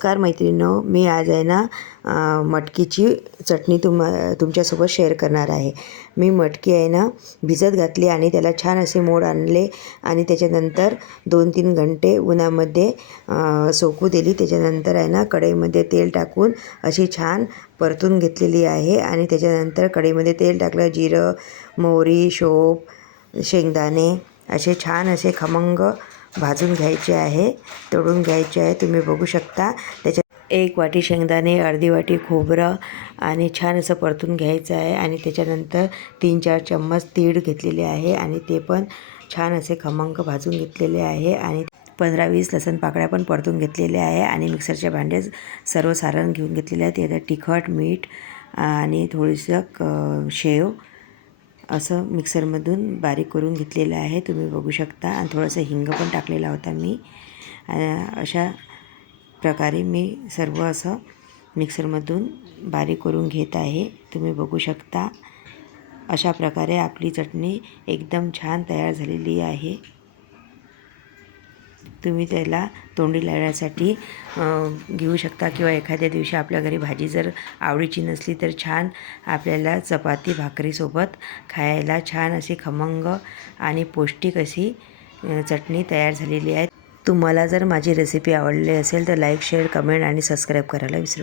नमस्कार मैत्रिणींनो, मी आज आहे ना मटकीची चटणी तुमच्यासोबत शेअर करणार आहे। मी मटकी आहे ना भिजत घातली आणि त्याला छान असे मोड आणले आणि त्याच्यानंतर 2-3 घंटे उन्हामध्ये सोकू दिली। त्याच्यानंतर आहे ना कढईमध्ये तेल टाकून अशी छान परतून घेतलेली आहे आणि त्याच्यानंतर कढईमध्ये तेल टाकलं, जिरं, मोहरी, शोप, शेंगदाणे असे छान असे खमंग भाजून घ्यायचे आहे, तळून घ्यायचे आहे। तुम्ही बघू शकता त्याच्यात 1 वाटी शेंगदाणे, अर्धी वाटी खोबरं आणि छान असं परतून घ्यायचं आहे आणि त्याच्यानंतर 3-4 चम्मच तीळ घेतलेले आहे आणि ते पण छान असे खमंग भाजून घेतलेले आहे आणि 15-20 लसूण पाकळ्या पण परतून घेतलेल्या आहे आणि मिक्सरच्या भांड्यात सर्व सारण घेऊन घेतलेले आहे। त्यात तिखट, मीठ आणि थोडीसं शेव असं मिक्सरमधून बारीक करून घेतलेलं आहे, तुम्ही बघू शकता। आणि थोडंसं हिंग पण टाकलेला होता मी। अशा प्रकारे मी सर्व असं मिक्सरमधून बारीक करून घेत आहे, तुम्ही बघू शकता। अशा प्रकारे आपली चटणी एकदम छान तयार झालेली आहे। तुम्ही त्याला तोंडी लावण्यासाठी घेऊ शकता किंवा एखाद्या दिवशी आपल्या घरी भाजी जर आवडीची नसली तर छान आपल्याला चपाती भाकरीसोबत खायला छान अशी खमंग आणि पौष्टिक अशी चटणी तयार झालेली आहे। तुम्हाला जर माझी रेसिपी आवडली असेल तर लाईक, शेअर, कमेंट आणि सबस्क्राईब करायला विसरू नका।